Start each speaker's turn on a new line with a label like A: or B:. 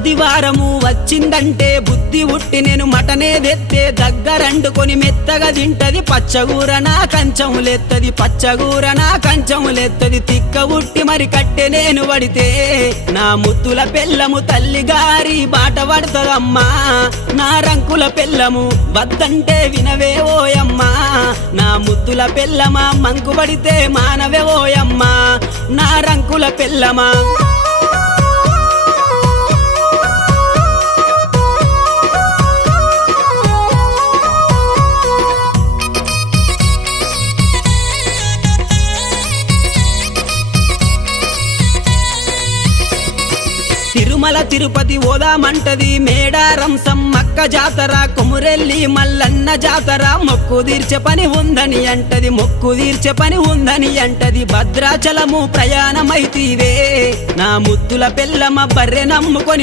A: ఆదివారము వచ్చిందంటే బుద్ధి ఉట్టి నేను మటనే దగ్గర దగ్గరండుకొని మెత్తగా తింటది పచ్చగూర నా కంచములెత్తది పచ్చగూర నా కంచములెత్తది తిక్క ఉట్టి మరి కట్టె నేను పడితే నా ముత్తుల పెళ్ళము తల్లి గారి బాట పడతదమ్మా నా రంకుల పెళ్ళము వద్దంటే వినవే ఓయమ్మా నా ముత్తుల పెళ్ళమా మంకు పడితే మానవే ఓయమ్మా నా రంకుల పెళ్ళమా
B: తిరుమల తిరుపతి ఓదామంటది మేడారం సమ్మక్క జాతర కొమురెల్లి మల్లన్న జాతర మొక్కు తీర్చే పని ఉందని అంటది మొక్కు తీర్చే పని ఉందని అంటది భద్రాచలము ప్రయాణమైతీవే నా ముద్దుల పెళ్ళమ బర్రె నమ్ముకొని